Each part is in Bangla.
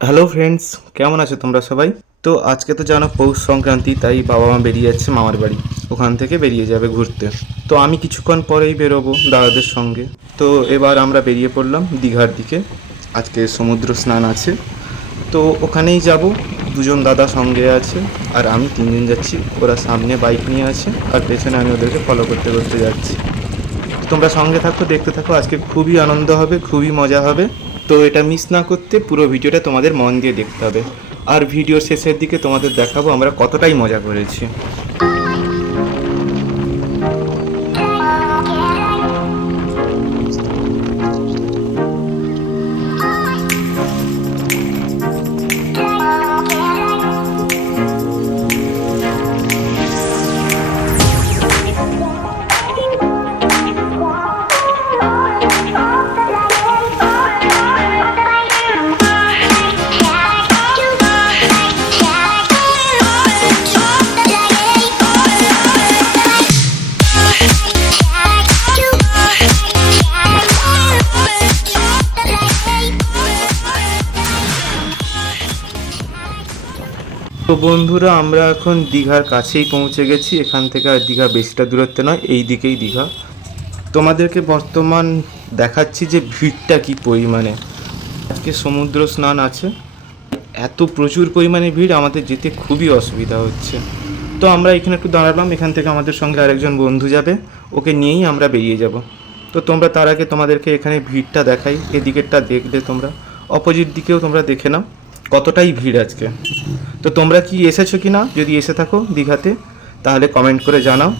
হ্যালো ফ্রেন্ডস কেমন আছো তোমরা সবাই? তো আজকে তো জানো পৌষ সংক্রান্তি, তাই বাবা মা বেরিয়ে যাচ্ছে মামার বাড়ি। ওখান থেকে বেরিয়ে যাবে ঘুরতে। তো আমি কিছুক্ষণ পরেই বেরোবো দাদাদের সঙ্গে। তো এবার আমরা বেরিয়ে পড়লাম দীঘার দিকে। আজকে সমুদ্র স্নান আছে। তো ওখানেই যাব। দুজন দাদা সঙ্গে আছে, আর আমি তিনজন যাচ্ছি। ওরা সামনে বাইক নিয়ে আছে, আর পেছনে আমি ওদেরকে ফলো করতে করতে যাচ্ছি। তোমরা সঙ্গে থাকো, দেখতে থাকো। আজকে খুবই আনন্দ হবে, খুবই মজা হবে। তো এটা মিস না করতে পুরো ভিডিওটা তোমাদের মন দিয়ে দেখতে হবে। আর ভিডিওর শেষের দিকে তোমাদের দেখাবো আমরা কতটাই মজা করেছি। বন্ধুরা, আমরা এখন দীঘার কাছেই পৌঁছে গেছি। এখান থেকে আর দীঘা বেশিটা দূরত্বে নয়, এই দিকেই দীঘা। তোমাদেরকে বর্তমান দেখাচ্ছি যে ভিড়টা কি পরিমাণে। আজকে সমুদ্র স্নান আছে। এত প্রচুর পরিমাণে ভিড়, আমাদের যেতে খুবই অসুবিধা হচ্ছে। তো আমরা এখানে একটু দাঁড়ালাম, এখান থেকে আমাদের সঙ্গে আরেকজন বন্ধু যাবে। ওকে নিয়েই আমরা বেরিয়ে যাব। তো তোমরা তার আগে তোমাদেরকে এখানে ভিড়টা দেখাই, এদিকেরটা দেখলে তোমরা। অপোজিট দিকেও তোমরা দেখে নাও। কতটাই ভিড় আজকে? তো তোমরা কি এসেছ কি না যদি এসে থাকো দীঘাতে, তাহলে কমেন্ট করে জানাও।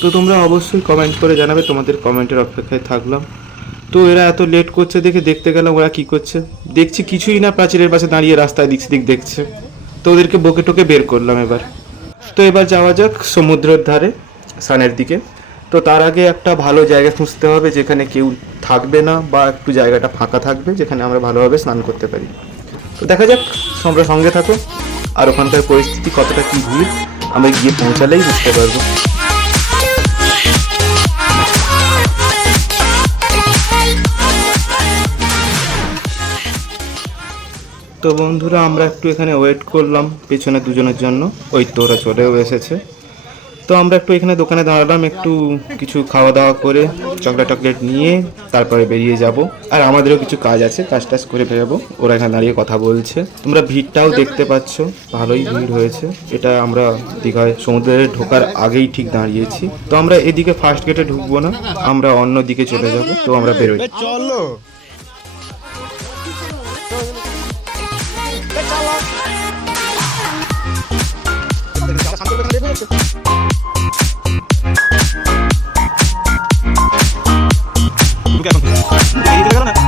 তো তোমরা অবশ্যই কমেন্ট করে জানাবে, তোমাদের কমেন্টের অপেক্ষায় থাকলাম। তো এরা এত লেট করছে দেখে দেখতে গেলাম ওরা কি করছে। দেখছি কিছুই না, প্রাচীরের পাশে দাঁড়িয়ে রাস্তায় দিক সেদিক দেখছে। তো ওদেরকে বকে টোকে বের করলাম এবার। তো এবার যাওয়া যাক সমুদ্রের ধারে, সানের দিকে। তো তার আগে একটা ভালো জায়গা খুঁজতে হবে যেখানে কেউ থাকবে না বা একটু জায়গাটা ফাঁকা থাকবে, যেখানে আমরা ভালোভাবে স্নান করতে পারি। তো দেখা যাক, তোমরা সঙ্গে থাকো। আর ওখানকার পরিস্থিতি কতটা কি ভিড় আমরা গিয়ে পৌঁছালেই বুঝতে পারব। তো বন্ধুরা, আমরা একটু এখানে ওয়েট করলাম, পেছনে দুজনের জন্য। ওই তো ওরা চলেও এসেছে। তো আমরা একটু এখানে দোকানে দাঁড়ালাম, একটু কিছু খাওয়া দাওয়া করে চকলেট টকলেট নিয়ে তারপরে বেরিয়ে যাব। আর আমাদেরও কিছু কাজ আছে, কাজ টাজ করে বেরোবো। ওরা এখানে দাঁড়িয়ে কথা বলছে। তোমরা ভিড়টাও দেখতে পাচ্ছ, ভালোই ভিড় হয়েছে। এটা আমরা দীঘায়, সমুদ্রে ঢোকার আগেই ঠিক দাঁড়িয়েছি। তো আমরা এদিকে ফার্স্ট গেটে ঢুকবো না, আমরা অন্য দিকে চলে যাব, তো আমরা বেরোই। চলো। നമുക്ക്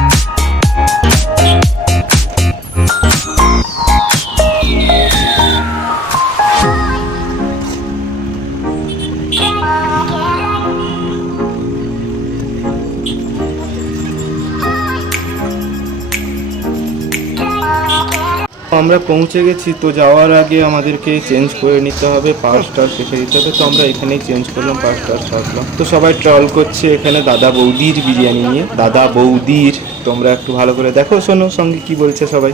আমরা পৌঁছে গেছি, তো যাওয়ার আগে আমাদেরকে চেঞ্জ করে নিতে হবে পাঁচটা শেখে দিতে হবে, তো আমরা এখানেই চেঞ্জ করলাম পাঁচটা সারলাম তো সবাই ট্রল করছে এখানে দাদা বৌদির বিরিয়ানি নিয়ে। দাদা বৌদির, তোমরা একটু ভালো করে দেখো, শোনো সঙ্গে কি বলছে সবাই।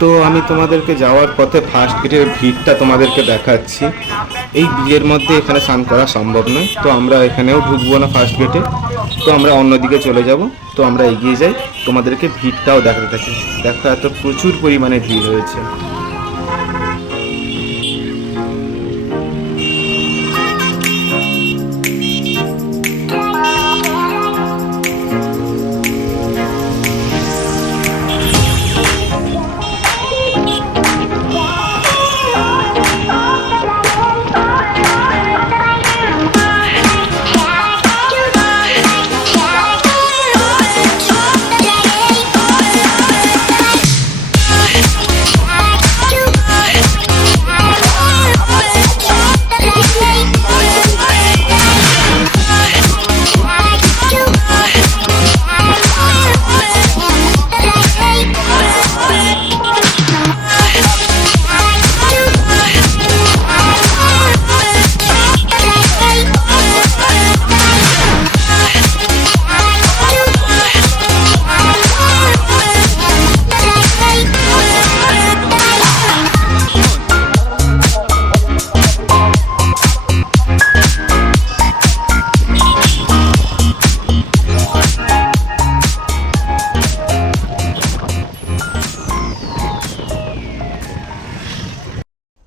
তো আমি তোমাদেরকে যাওয়ার পথে ফার্স্ট গেটের ভিড়টা তোমাদেরকে দেখাচ্ছি। এই ভিড়ের মধ্যে এখানে স্নান করা সম্ভব নয়। তো আমরা এখানেও ঢুকবো না ফার্স্ট গেটে তো আমরা অন্যদিকে চলে যাব। তো আমরা এগিয়ে যাই। তোমাদেরকে ভিড়টাও দেখাতে থাকি। দেখা এত প্রচুর পরিমাণে ভিড় হয়েছে।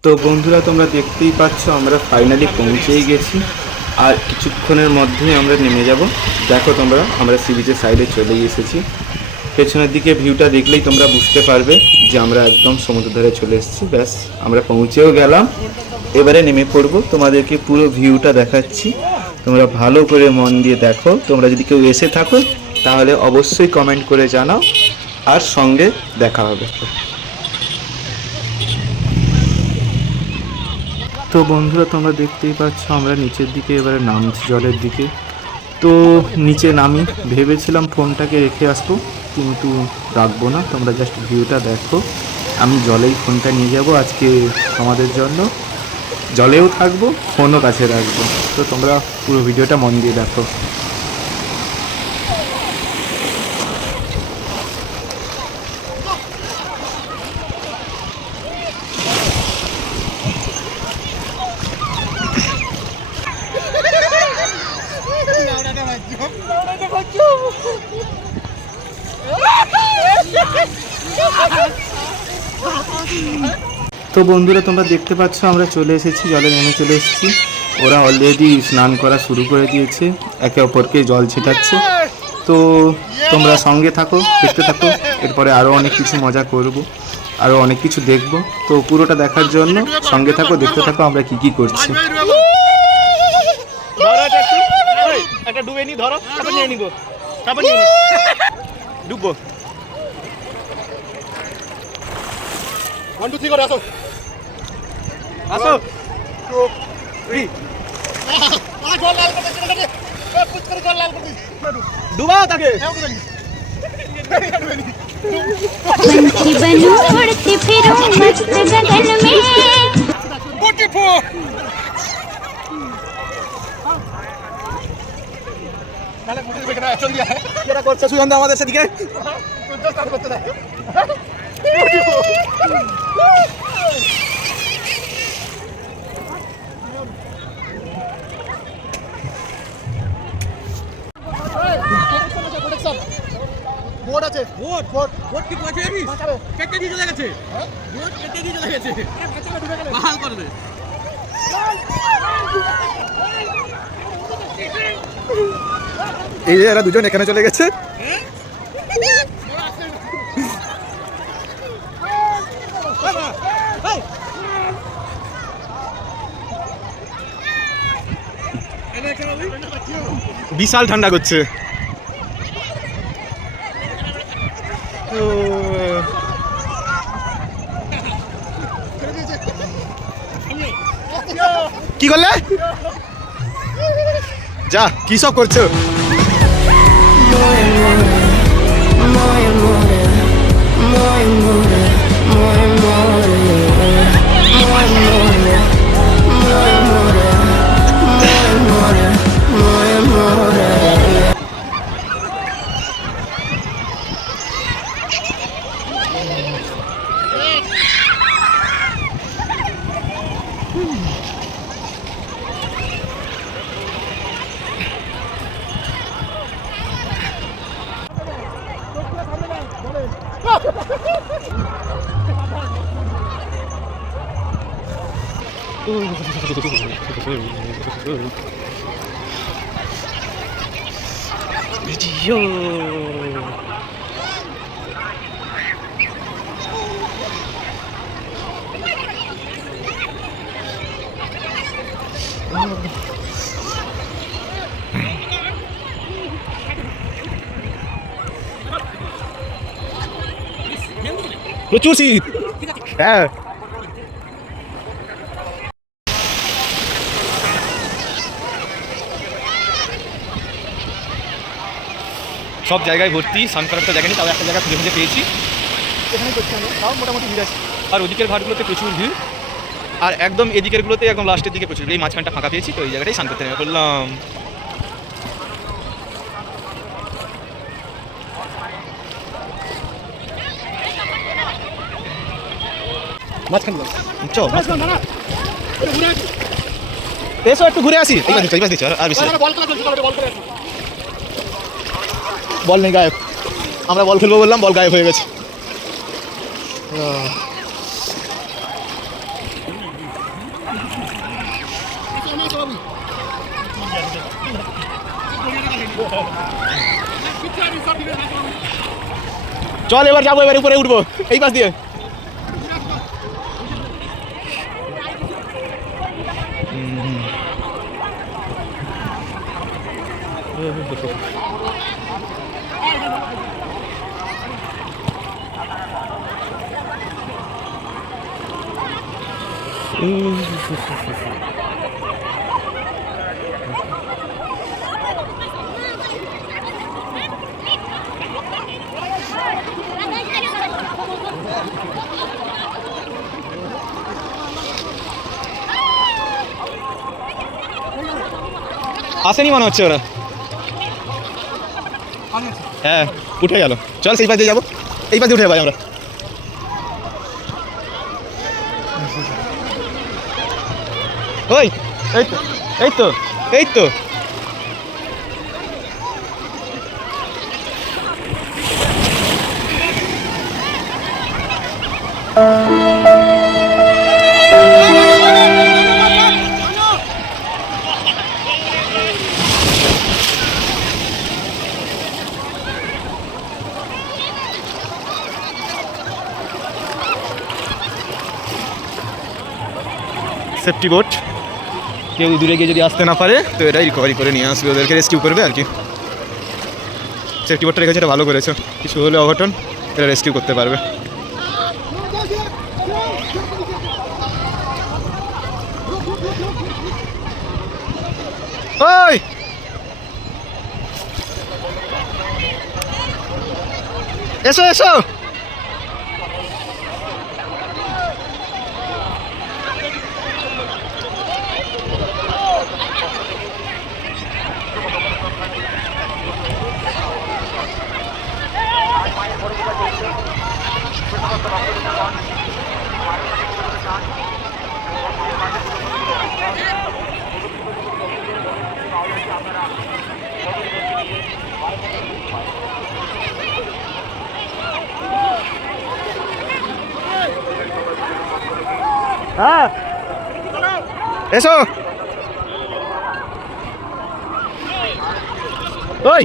তো বন্ধুরা, তোমরা দেখতেই পাচ্ছ, আমরা ফাইনালি পৌঁছেই গেছি। আর কিছুক্ষণের মধ্যেই আমরা নেমে যাব। দেখো তোমরা, আমরা সি বিচের সাইডে চলেই এসেছি। পেছনের দিকে ভিউটা দেখলেই তোমরা বুঝতে পারবে যে আমরা একদম সমুদ্র ধারে চলে এসেছি। ব্যাস, আমরা পৌঁছেও গেলাম। এবারে নেমে পড়ব। তোমাদেরকে পুরো ভিউটা দেখাচ্ছি। তোমরা ভালো করে মন দিয়ে দেখো। তোমরা যদি কেউ এসে থাকো, তাহলে অবশ্যই কমেন্ট করে জানাও। আর সঙ্গে দেখা হবে। তো বন্ধুরা, তোমরা দেখতেই পাচ্ছ আমরা নিচের দিকে, এবারে নামছি জলের দিকে। তো নিচে নামি, ভেবেছিলাম ফোনটাকে রেখে আসব, কিন্তু রাখব না। তোমরা জাস্ট ভিউটা দেখো। আমি জলেই ফোনটা নিয়ে যাব আজকে তোমাদের জন্য। জলেও থাকব, ফোনও কাছে রাখব। তো তোমরা পুরো ভিডিওটা মন দিয়ে দেখো। তো বন্ধুরা, তোমরা দেখতে পাচ্ছ, আমরা চলে এসেছি, জলে নেমে চলে এসেছি। ওরা অলরেডি স্নান করা শুরু করে দিয়েছে, একে অপরকে জল ছেটাচ্ছে। তো তোমরা সঙ্গে থাকো দেখতে থাকো, এরপরে আরও অনেক কিছু মজা করব আরও অনেক কিছু দেখব। তো পুরোটা দেখার জন্য সঙ্গে থাকো, দেখতে থাকো, আমরা কি কি করছি। ডুবে ওয়ান টু থ্রি করে আসো। আসো Three. ডুবাও তাকে पंछी बनूं उड़ती फिरूं मस्त गगन में কেরা করছে সুগন্ধা আমাদের বোর্ড আছে। বোর্ড বোর্ড বোর্ড কি করেছে জানিস কেটে দিয়ে চলে গেছে? বোর্ড কেটে দিয়ে চলে গেছে? বাহাল করবে। এই যে এরা দুজন এখানে চলে গেছে। বিশাল ঠান্ডা করছে কি করলে যা কি সব করছ? প্রচুর শীত হ্যাঁ সব জায়গায় ভর্তি স্নান করার তো জায়গা নেই তাও একটা জায়গা খুঁজে খুঁজে পেয়েছি। এখানে করছি আমি তাও মোটামুটি ভিড় আছে। আর ওদিকের ঘাটগুলোতে প্রচুর ভিড়। আর একদম এদিকেরগুলোতে একদম লাস্টের দিকে প্রচুর এই মাঝখানটা ফাঁকা পেয়েছি তো এই জায়গাটাই করতে নেমে পড়লাম মাঝখান এসো একটু ঘুরে আসি। আর। বেশি বল নেই গায়েব। আমরা বল খেলব বললাম বল গায়েব হয়ে গেছে। চল এবার যাব এবার উপরে উঠবো এই পাশ দিয়ে আসেনি মনে হচ্ছে ওরা। হ্যাঁ উঠে গেল। চল সেই পাশ দিয়ে যাব। এই পাশ উঠে যাব আমরা। ওই এই তো এই তো। এই তো। সেফটি বোট কেউ দূরে গিয়ে যদি আসতে না পারে, তো এটাই রিকভারি করে নিয়ে আসবে, ওদেরকে রেস্কিউ করবে আর কি। সেফটি বোটটা রেখেছে, এটা ভালো করেছ। কিছু হলে অঘটন এটা রেস্কিউ করতে পারবে। এসো এসো! হ্যাঁ। এসো। ওই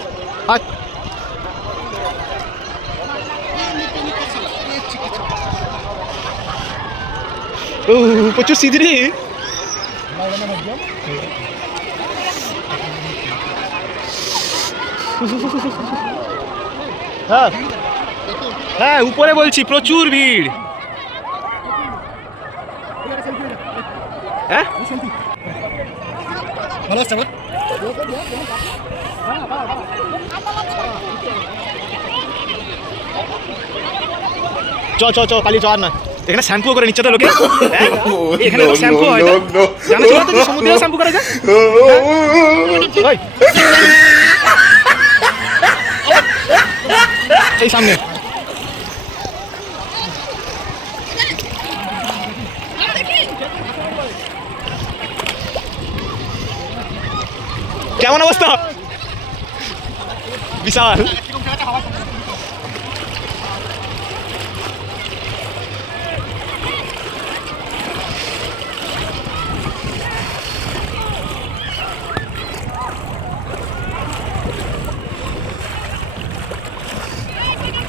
প্রচুর সিঁদড়ি হ্যাঁ। হ্যাঁ উপরে বলছি প্রচুর ভিড়। হ্যাঁ? ভালো আসছে চ চ চ কালি চ আর না এখানে শ্যাম্পু করে নিচ্ছে তো লোকে। হ্যাঁ? এখানে তো শ্যাম্পু হয় জানো তো সমুদ্রে শ্যাম্পু করা যায় ওই। এই সামনে। কেমন অবস্থা? বিশাল।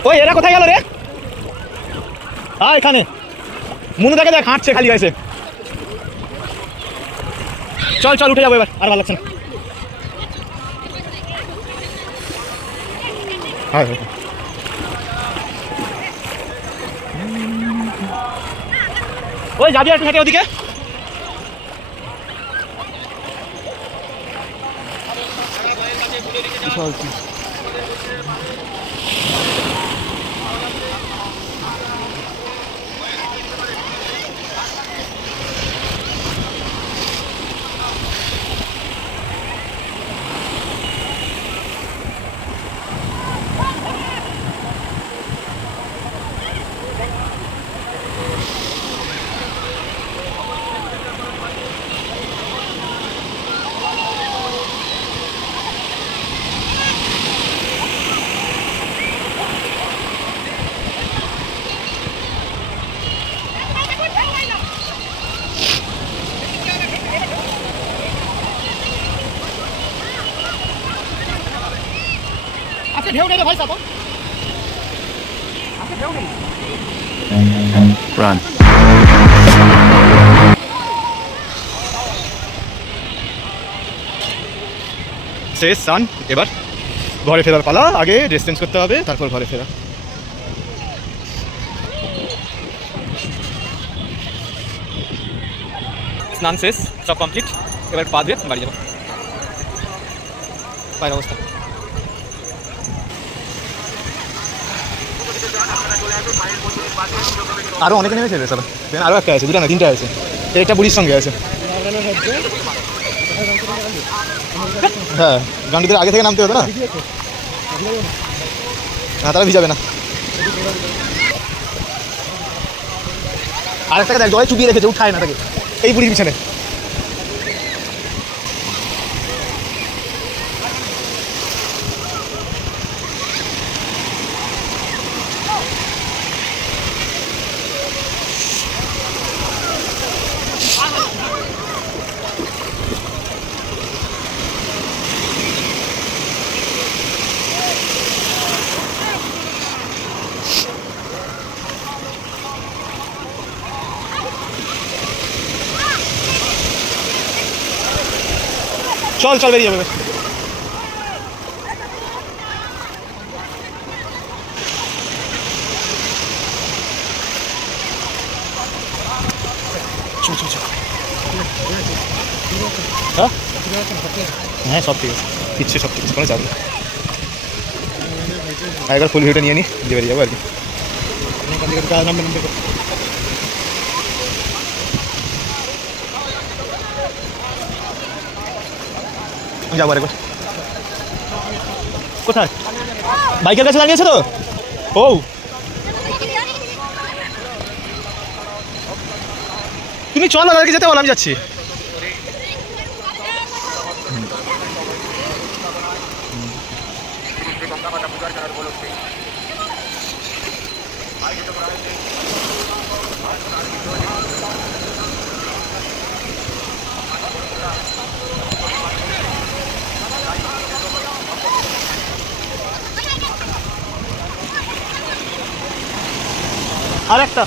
ওই, এরা কোথায় গেল রে? আর এখানে। মুনু দেখা দেখ হাঁটছে, খালি হয়েছে। চল চল, উঠে যাব এবার, আর ভালো লাগছে না। ওই, যাবি আর থাকে ওদিকে? শেষ সান এবার ঘরে ফেরার পালা। আগে ড্রেস চেঞ্জ করতে হবে তারপর ঘরে ফেরা। স্নান শেষ সব কমপ্লিট এবার পা ধুয়ে বাড়ি যাব। পায়ের অবস্থা। আরও অনেকে নেমেছে রে সব আরও একটা আছে, দুটো না, তিনটা আছে। এর একটা বুড়ির সঙ্গে আছে। হ্যাঁ গান্ডুদের আগে থেকে নামতে হতো না? হ্যাঁ তারা ভিজাবে না। আর একটা দেখ, জলে চুপিয়ে রেখেছে উঠায় না তাকে। এই বুড়ির পিছনে। চল চল বেরিয়ে যাবে। হ্যাঁ? হ্যাঁ সব ঠিক আছে কিচ্ছু সব ঠিক আছে, কোনো একবার ফুল ভিউটা নিয়ে নিই দিয়ে বেরিয়ে যাব আর কি যাব আরেকবার। কোথায়? বাইকের কাছে দাঁড়িয়েছে তো? ও। তুমি চল না যেতে বল, আমি যাচ্ছি। আর একটা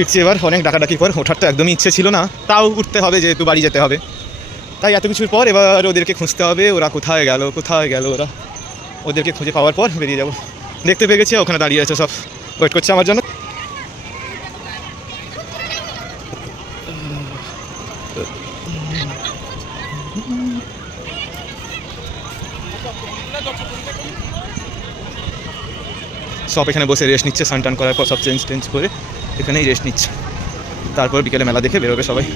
ফিরছি এবার, অনেক ডাকাডাকির পর ওঠার তো একদমই ইচ্ছে ছিল না। তাও উঠতে হবে, যেহেতু বাড়ি যেতে হবে। তাই এত কিছুর পর এবার ওদেরকে খুঁজতে হবে, ওরা কোথায় গেল কোথায় গেল ওরা। ওদেরকে খুঁজে পাওয়ার পর বেরিয়ে যাব। দেখতে পেয়ে গেছি, ওখানে দাঁড়িয়ে আছে সব। ওয়েট করছে আমার জন্য। সব এখানে বসে রেস্ট নিচ্ছে সান টান করার পর সব চেঞ্জ টেঞ্জ করে। এখানেই রেস্ট নিচ্ছে। তারপর বিকেলে মেলা দেখে বেরোবে সবাই।